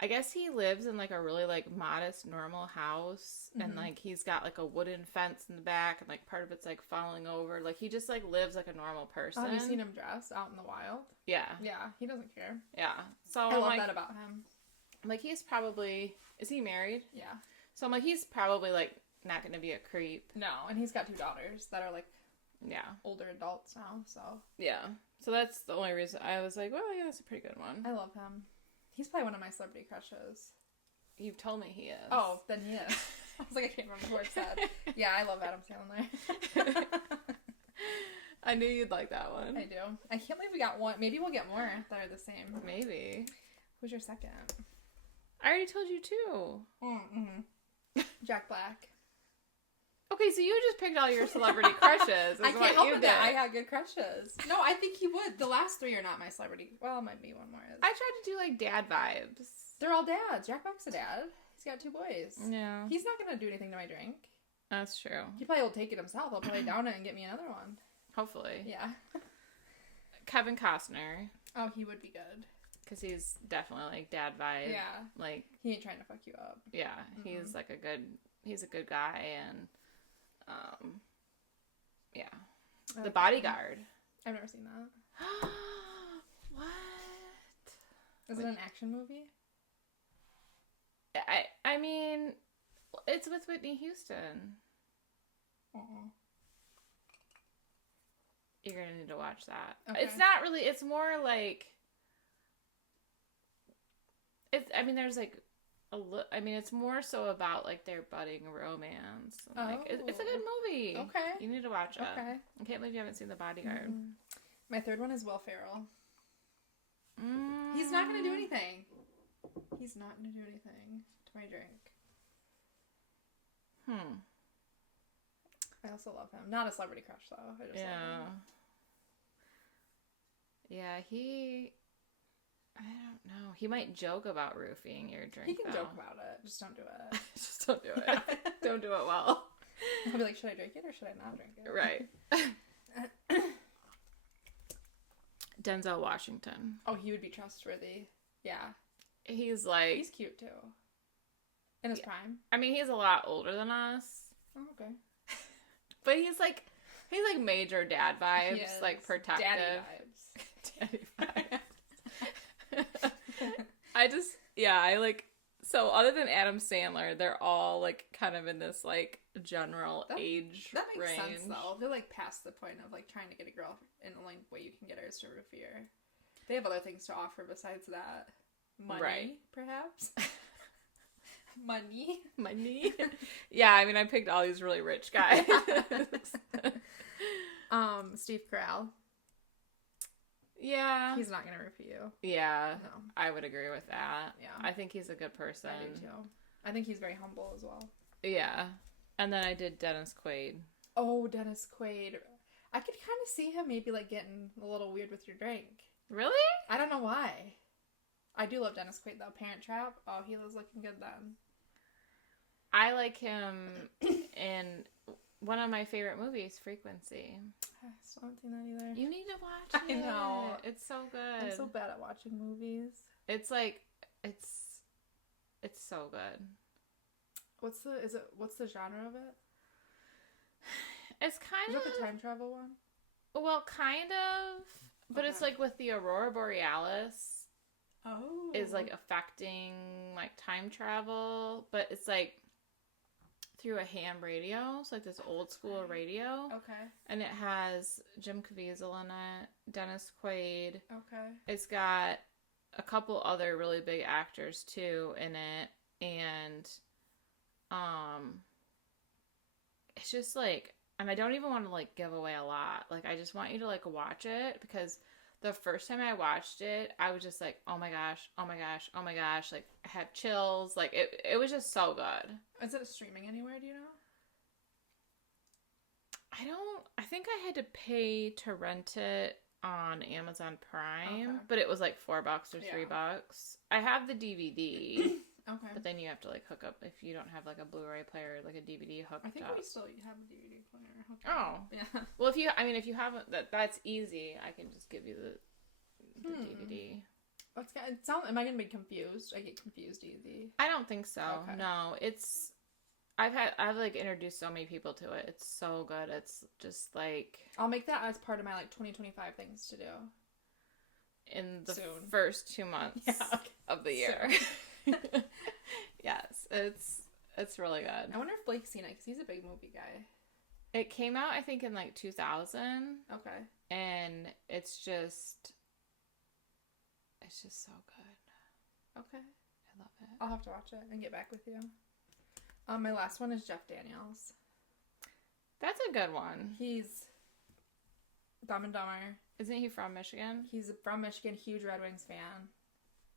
I guess he lives in like a really like modest, normal house. Mm-hmm. And like he's got like a wooden fence in the back. And like part of it's like falling over. Like he just like lives like a normal person. Have you seen him dress out in the wild? Yeah. Yeah. He doesn't care. Yeah. So I love that about him. Like he's probably... Is he married? Yeah. So I'm like, he's probably like not going to be a creep. No. And he's got 2 daughters that are like... Yeah. Older adults now, so... Yeah. So that's the only reason I was like, well, yeah, that's a pretty good one. I love him. He's probably one of my celebrity crushes. You've told me he is. Oh, then he is. I was like, I can't remember what it said. Yeah, I love Adam Sandler. I knew you'd like that one. I do. I can't believe we got one. Maybe we'll get more that are the same. Maybe. Who's your second? I already told you 2. Mm-hmm. Jack Black. Okay, so you just picked all your celebrity crushes. I can't help it that I got good crushes. No, I think he would. The last 3 are not my celebrity. Well, might be one more. I tried to do like dad vibes. They're all dads. Jack Black's a dad. He's got 2 boys. Yeah. He's not going to do anything to my drink. That's true. He probably will take it himself. He'll probably down it and get me another one. Hopefully. Yeah. Kevin Costner. Oh, he would be good. Because he's definitely like dad vibe. Yeah. Like. He ain't trying to fuck you up. Yeah. Mm-hmm. He's a good guy and... yeah. The Bodyguard. I've never seen that. What? Is it an action movie? I mean, it's with Whitney Houston. You're gonna need to watch that. Okay. It's not really. It's more like. There's like. It's more so about, like, their budding romance. Like, it's a good movie. Okay. You need to watch it. Okay. I can't believe you haven't seen The Bodyguard. Mm-hmm. My third one is Will Ferrell. He's not going to do anything. He's not going to do anything to my drink. I also love him. Not a celebrity crush, though. I just love him. Yeah, I don't know. He might joke about roofing your drink. He can joke about it. Just don't do it. Just don't do it. Don't do it well. He'll be like, should I drink it or should I not drink it? Right. Denzel Washington. Oh, he would be trustworthy. Yeah. He's cute, too. In his prime. I mean, he's a lot older than us. Oh, okay. But he's like major dad vibes. Like, protective. Daddy vibes. So other than Adam Sandler, they're all like kind of in this like general age that makes range. sense though. They're like past the point of like trying to get a girl, and the only way you can get her is to roofie her. They have other things to offer besides that. Money, perhaps. Money. Yeah, I mean, I picked all these really rich guys. Steve Carell. Yeah. He's not going to roofie you. Yeah. No. I would agree with that. Yeah. I think he's a good person. I do too. I think he's very humble as well. Yeah. And then I did Dennis Quaid. Oh, Dennis Quaid. I could kind of see him maybe like getting a little weird with your drink. Really? I don't know why. I do love Dennis Quaid though. Parent Trap. Oh, he was looking good then. I like him in one of my favorite movies, Frequency. I still haven't seen that either. You need to watch it. I know. It's so good. I'm so bad at watching movies. It's like, it's so good. What's the genre of it? It's kind Is of... that the time travel one? Well, kind of. But it's like with the Aurora Borealis is like affecting like time travel. But it's like through a ham radio. It's like this old school radio. Okay. And it has Jim Caviezel in it. Dennis Quaid. Okay. It's got a couple other really big actors too in it. And it's just like, and I don't even want to like give away a lot. Like I just want you to like watch it, because the first time I watched it, I was just like, oh my gosh, oh my gosh, oh my gosh. Like I had chills. Like it was just so good. Is it streaming anywhere, do you know? I think I had to pay to rent it on Amazon Prime, but it was like $4 or $3. I have the DVD. Okay. But then you have to like hook up, if you don't have like a Blu-ray player, like a DVD hooked up. I think we still have a DVD player hooked up. Oh. Yeah. Well, if you haven't, that's easy. I can just give you the DVD. Am I going to be confused? I get confused easy. I don't think so. Okay. No, I've like introduced so many people to it. It's so good. It's just like... I'll make that as part of my like 2025 things to do. In the first 2 months of the year. Yes, it's really good. I wonder if Blake's seen it, because he's a big movie guy. It came out, I think, in like 2000. Okay. And it's just so good. Okay. I love it. I'll have to watch it and get back with you. My last one is Jeff Daniels. That's a good one. He's Dumb and Dumber. Isn't he from Michigan? He's from Michigan, huge Red Wings fan.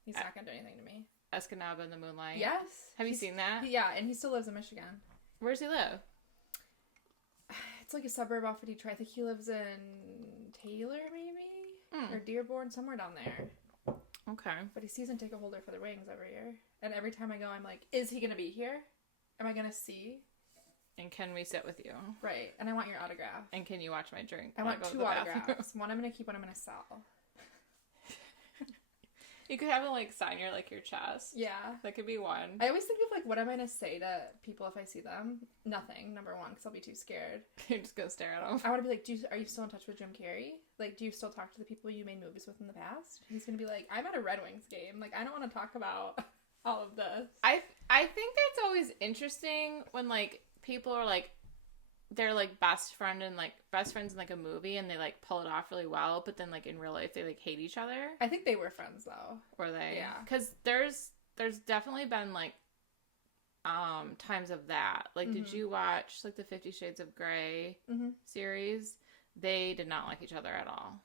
He's not going to do anything to me. Escanaba in the Moonlight. Yes. Have you seen that? Yeah, and he still lives in Michigan. Where does he live? It's like a suburb off of Detroit. I think he lives in Taylor, maybe? Or Dearborn, somewhere down there. Okay. But he's season ticket holder for the Wings every year. And every time I go, I'm like, is he going to be here? Am I going to see? And can we sit with you? Right. And I want your autograph. And can you watch my drink? I want 2 autographs. One I'm going to keep, one I'm going to sell. You could have it like sign your chest. Yeah. That could be one. I always think of like, what am I going to say to people if I see them? Nothing, number one, because I'll be too scared. You're just going to stare at them. I want to be like, are you still in touch with Jim Carrey? Like, do you still talk to the people you made movies with in the past? He's going to be like, I'm at a Red Wings game. Like, I don't want to talk about all of this. I think that's always interesting when like people are like, they're like best friends in like a movie, and they like pull it off really well, but then like in real life they like hate each other. I think they were friends though. Were they? Yeah. Because there's definitely been like times of that. Like, did you watch like the 50 Shades of Grey series? They did not like each other at all.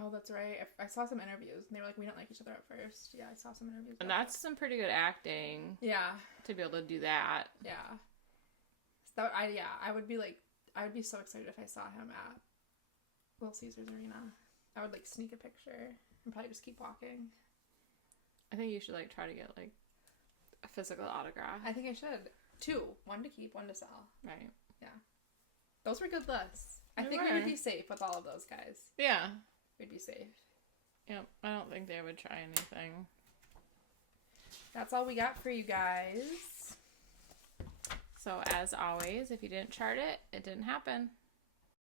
Oh, that's right. I saw some interviews, and they were like, we don't like each other at first. Yeah, I saw some interviews. And that's some pretty good acting. Yeah. To be able to do that. Yeah. So I would be so excited if I saw him at Little Caesars Arena. I would like sneak a picture and probably just keep walking. I think you should like try to get like a physical autograph. I think I should. 2. 1 to keep, 1 to sell. Right. Yeah. Those were good lists. I think we would be safe with all of those guys. Yeah. We'd be safe. Yep. I don't think they would try anything. That's all we got for you guys. So as always, if you didn't chart it, it didn't happen.